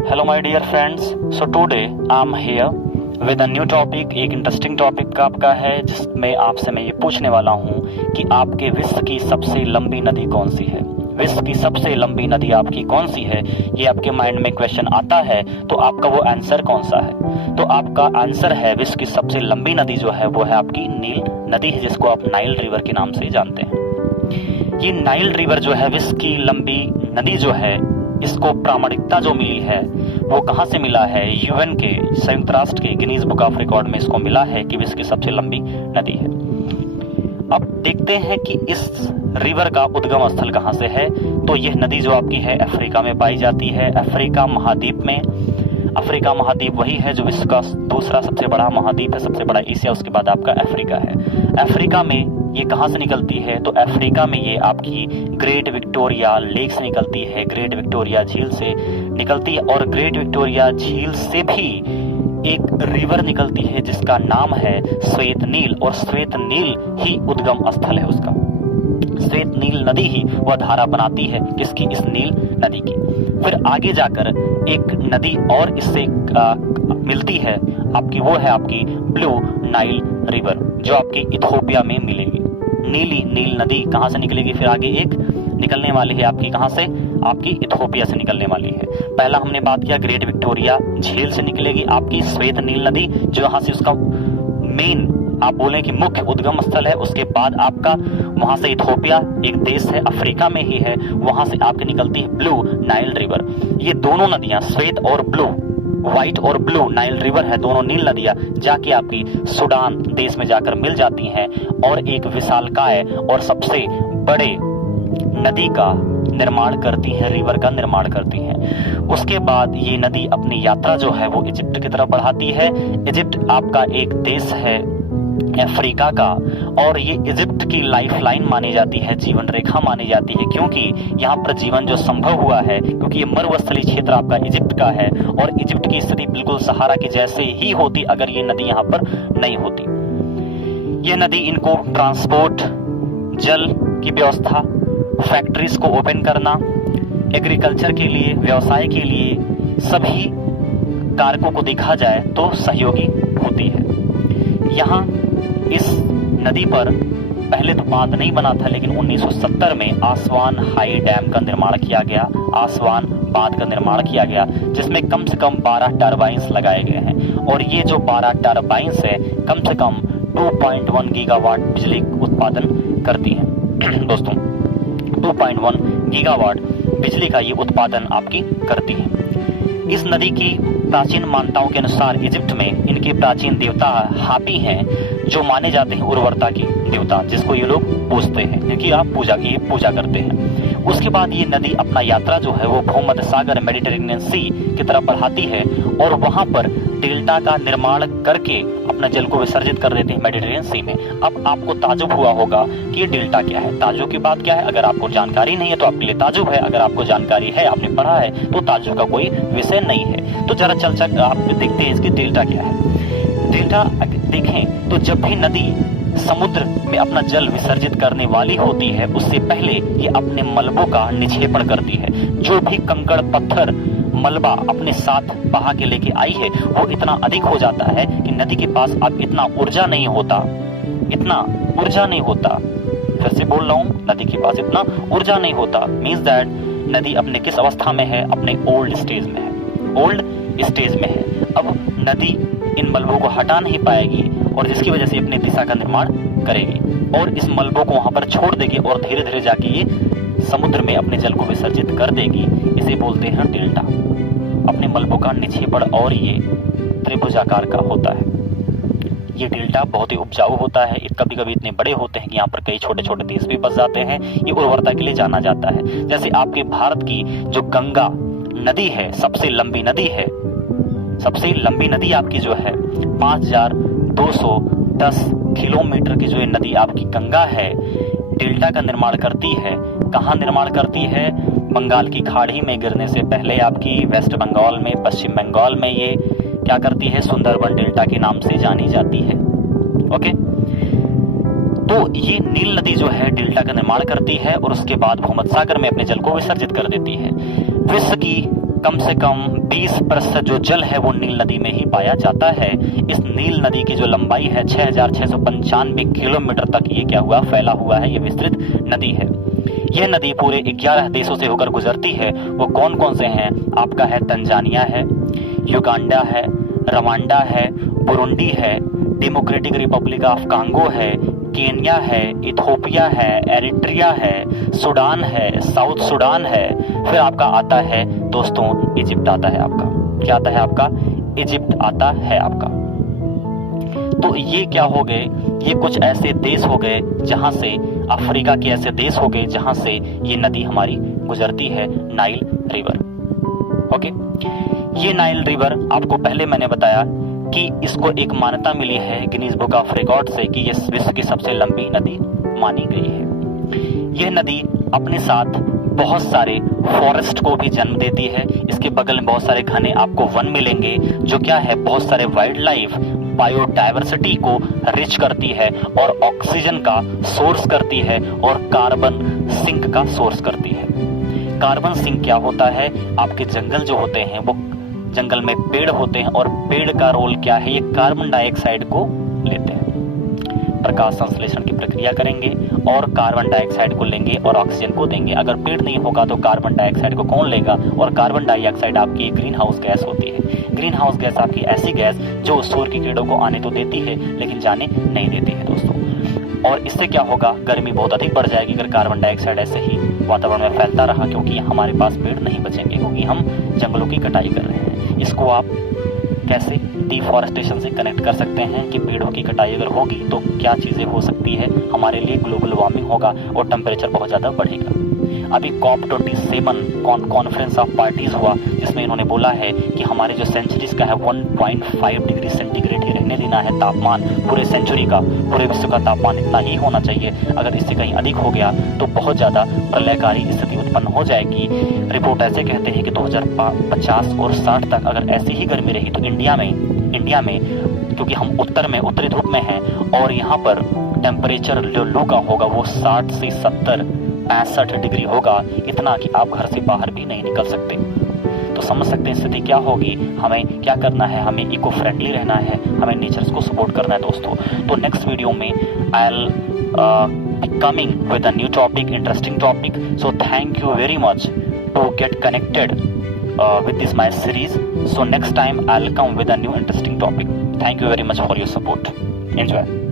Hello my dear friends, so today I'm here with a new topic। एक interesting topic आपका है जिसमें आपसे मैं ये पूछने वाला हूँ कि आपके विश्व की सबसे लंबी नदी कौन सी है। विश्व की सबसे लंबी नदी आपकी कौन सी है, ये आपके माइंड में क्वेश्चन आता है तो आपका वो आंसर कौन सा है। तो आपका आंसर है विश्व की सबसे लंबी नदी जो है वो है आपकी नील नदी है, जिसको आप नाइल रिवर के नाम से जानते हैं। ये नाइल रिवर जो है विश्व की लंबी नदी जो है, इसको प्रामाणिकता जो मिली है वो कहाँ से मिला है। यूएन के संयुक्त राष्ट्र के गिनीज बुक ऑफ रिकॉर्ड में इसको मिला है कि विश्व की सबसे लंबी नदी है। अब देखते हैं कि इस रिवर का उद्गम स्थल कहाँ से है। तो यह नदी जो आपकी है अफ्रीका में पाई जाती है, अफ्रीका महाद्वीप में। अफ्रीका महाद्वीप वही है जो विश्व का दूसरा सबसे बड़ा महाद्वीप है, सबसे बड़ा एशिया, उसके बाद आपका अफ्रीका है। अफ्रीका में ये कहाँ से निकलती है, तो अफ्रीका में ये आपकी ग्रेट विक्टोरिया लेक से निकलती है, ग्रेट विक्टोरिया झील से निकलती है। और ग्रेट विक्टोरिया झील से भी एक रिवर निकलती है जिसका नाम है श्वेत नील, और श्वेत नील ही उद्गम स्थल है उसका। श्वेत नील नदी ही वह धारा बनाती है किसकी, इस नील नदी की। फिर आगे जाकर एक नदी और इससे मिलती है आपकी, वो है आपकी ब्लू नाइल रिवर जो आपकी इथियोपिया में मिलेगी। नीली नील नदी कहाँ से निकलेगी, फिर आगे एक निकलने वाली है आपकी कहाँ से, आपकी इथियोपिया से निकलने वाली है। पहला हमने बात किया ग्रेट विक्टोरिया झील से निकलेगी आपकी श्वेत नील नदी, जो यहाँ से उसका मेन आप बोलें कि मुख्य उद्गम स्थल है। उसके बाद आपका वहां से इथियोपिया एक देश है, अफ्रीका में ही है, वहां से आपकी निकलती है ब्लू नाइल रिवर। ये दोनों नदियां श्वेत और ब्लू, व्हाइट और ब्लू नाइल रिवर है, दोनों नील नदियां जाके आपकी सूडान देश में जाकर मिल जाती हैं और एक विशालकाय और सबसे बड़े नदी का निर्माण करती है, रिवर का निर्माण करती हैं। उसके बाद ये नदी अपनी यात्रा जो है वो इजिप्ट की तरफ बढ़ाती है। इजिप्ट आपका एक देश है अफ्रीका का, और ये इजिप्ट की लाइफलाइन मानी जाती है, जीवन रेखा मानी जाती है, क्योंकि यहाँ पर जीवन जो संभव हुआ है, क्योंकि ये मरुस्थलीय क्षेत्र आपका इजिप्ट का है और इजिप्ट की स्थिति बिल्कुल सहारा की जैसे ही होती अगर ये नदी यहाँ पर नहीं होती। ये नदी इनको ट्रांसपोर्ट, जल की व्यवस्था, फैक्ट्रीज को ओपन करना, एग्रीकल्चर के लिए, व्यवसाय के लिए, सभी कारकों को देखा जाए तो सहयोगी होती है। यहाँ इस नदी पर पहले तो बांध नहीं बना था, लेकिन 1970 में आसवान हाई डैम का निर्माण किया गया, आसवान बांध का निर्माण किया गया, जिसमें कम से कम 12 टर्बाइंस लगाए गए हैं। और ये जो 12 टर्बाइंस है कम से कम 2.1 गीगावाट बिजली उत्पादन करती हैं। दोस्तों 2.1 गीगावाट बिजली का ये उत्पादन आपकी करती है। इस नदी की प्राचीन मान्यताओं के अनुसार इजिप्ट में इनके प्राचीन देवता हापी हैं, जो माने जाते हैं उर्वरता की देवता, जिसको ये लोग पूजते हैं, जिनकी आप पूजा करते हैं। उसके बाद ये नदी अपना यात्रा जो है वो भूमध्य सागर मेडिटेरेनियन सी की तरफ बढ़ाती है और वहां पर डेल्टा का निर्माण करके अपना जल को विसर्जित कर देते हैं मेडिटेरेनियन सी में। अब आपको ताजुब हुआ होगा कि ये डेल्टा क्या है, ताजुब की बात क्या है। अगर आपको जानकारी नहीं है तो आपके लिए ताजुब है, अगर आपको जानकारी है, आपने पढ़ा है, तो ताजुब का कोई विषय नहीं है। तो जरा चल आप देखते हैं इसकी डेल्टा क्या है। डेल्टा देखें तो जब भी नदी समुद्र में अपना जल विसर्जित करने वाली होती है उससे पहले ये अपने मलबों का निक्षेपण करती है। जो भी कंकड़ पत्थर मलबा अपने साथ बहा के लेके आई है वो इतना अधिक हो जाता है कि नदी के पास अब इतना ऊर्जा नहीं होता, इतना ऊर्जा नहीं होता। फिर से बोल रहा हूँ, नदी के पास इतना ऊर्जा नहीं होता। मीन्स दैट नदी अपने किस अवस्था में है, अपने ओल्ड स्टेज में है, ओल्ड स्टेज में है। अब नदी इन मलबों को हटा नहीं पाएगी और जिसकी वजह से अपनी दिशा का निर्माण करेगी और इस मलबों को वहां पर छोड़ देगी और धीरे धीरे जाके ये समुद्र में अपने जल को विसर्जित कर देगी। इसे बोलते हैं डेल्टा। अपने मलबों का निक्षेपण और ये त्रिभुजाकार का होता है। ये डेल्टा बहुत ही उपजाऊ होता है, कभी कभी इतने बड़े होते हैं कि यहाँ पर कई छोटे छोटे देश भी बस जाते हैं। ये उर्वरता के लिए जाना जाता है। जैसे आपके भारत की जो गंगा नदी है सबसे लंबी नदी है, सबसे लंबी नदी आपकी जो है 5210 किलोमीटर की जो ये नदी आपकी गंगा है, डेल्टा का निर्माण करती है। कहाँ निर्माण करती है, बंगाल की खाड़ी में गिरने से पहले आपकी वेस्ट बंगाल में, पश्चिम बंगाल में ये क्या करती है, सुंदरबन डेल्टा के नाम से जानी जाती है। ओके, तो ये नील नदी जो है डेल्टा का निर्माण करती है और उसके बाद भूमध्य सागर में अपने जल को विसर्जित कर देती है। विश्व की कम से कम 20% जो जल है वो नील नदी में ही पाया जाता है। इस नील नदी की जो लंबाई है 6695 किलोमीटर तक ये क्या हुआ, फैला हुआ है, ये विस्तृत नदी है। यह नदी पूरे 11 देशों से होकर गुजरती है। वो कौन कौन से हैं? आपका है तंजानिया है, युगांडा है, रवांडा है, बुरुंडी है, डेमोक्रेटिक रिपब्लिक ऑफ कांगो है, केन्या है, इथोपिया है, एरिट्रिया है, सूडान है, साउथ सूडान है। फिर आपका आता है दोस्तों इजिप्ट आता है आपका। क्या आता है आपका? इजिप्ट आता है आपका। तो ये क्या हो गए? ये कुछ ऐसे देश हो गए जहां से, अफ्रीका के ऐसे देश हो गए जहां से ये नदी हमारी गुजरती है, नाइल रिवर। ओके, ये नाइल रिवर आपको पहले मैंने बताया कि इसको एक मान्यता मिली है गिनीज बुक ऑफ रिकॉर्ड से कि ये विश्व की सबसे लंबी नदी मानी गई है। यह नदी अपने साथ बहुत सारे फॉरेस्ट को भी जन्म देती है। इसके बगल में बहुत सारे घने आपको वन मिलेंगे जो क्या है, बहुत सारे वाइल्ड लाइफ बायोडाइवर्सिटी को रिच करती है और ऑक्सीजन का सोर्स करती है और कार्बन सिंक का सोर्स करती है। कार्बन सिंक क्या होता है? आपके जंगल जो होते हैं वो, जंगल में पेड़ होते हैं और पेड़ का रोल क्या है, ये कार्बन डाइऑक्साइड को लेते हैं, प्रकाश संश्लेषण की प्रक्रिया करेंगे और कार्बन डाइऑक्साइड को लेंगे और ऑक्सीजन को देंगे। अगर पेड़ नहीं होगा तो कार्बन डाइऑक्साइड को कौन लेगा? और कार्बन डाइऑक्साइड आपकी ग्रीन हाउस गैस होती है। ग्रीन हाउस गैस आपकी ऐसी गैस जो सूर्य की किरणों को आने तो देती है लेकिन जाने नहीं देती है दोस्तों। और इससे क्या होगा, गर्मी बहुत अधिक बढ़ जाएगी अगर कार्बन डाइऑक्साइड ऐसे ही वातावरण में फैलता रहा, क्योंकि हमारे पास पेड़ नहीं बचेंगे, क्योंकि हम जंगलों की कटाई कर रहे हैं। इसको आप कैसे डिफॉरेस्टेशन से कनेक्ट कर सकते हैं कि पेड़ों की कटाई अगर होगी तो क्या चीज़ें हो सकती है हमारे लिए, ग्लोबल वार्मिंग होगा और टेम्परेचर बहुत ज़्यादा बढ़ेगा। अभी COP27 कॉन्फ्रेंस ऑफ पार्टीज हुआ जिसमें इन्होंने बोला है कि हमारे जो सेंचुरीज का है 1.5 डिग्री सेंटीग्रेड ही रहने देना है तापमान, पूरे सेंचुरी का, पूरे विश्व का तापमान इतना ही होना चाहिए। अगर इससे कहीं अधिक हो गया तो बहुत ज़्यादा प्रलयकारी स्थिति उत्पन्न हो जाएगी। रिपोर्ट ऐसे कहते हैं कि 2050 और 60 तक अगर ऐसी ही गर्मी रही तो इंडिया में क्योंकि हम उत्तरी ध्रुव में हैं और यहाँ पर टेम्परेचर जो लू का होगा वो 60 से 70 65 डिग्री होगा, इतना कि आप घर से बाहर भी नहीं निकल सकते। तो समझ सकते हैं स्थिति क्या होगी। हमें क्या करना है, हमें इको फ्रेंडली रहना है, हमें नेचर को सपोर्ट करना है दोस्तों। तो नेक्स्ट वीडियो में I will coming with a new topic, interesting topic. So thank you very much to get connected with this my series. So next time I'll come with a new interesting topic. Thank you very much for your support. Enjoy.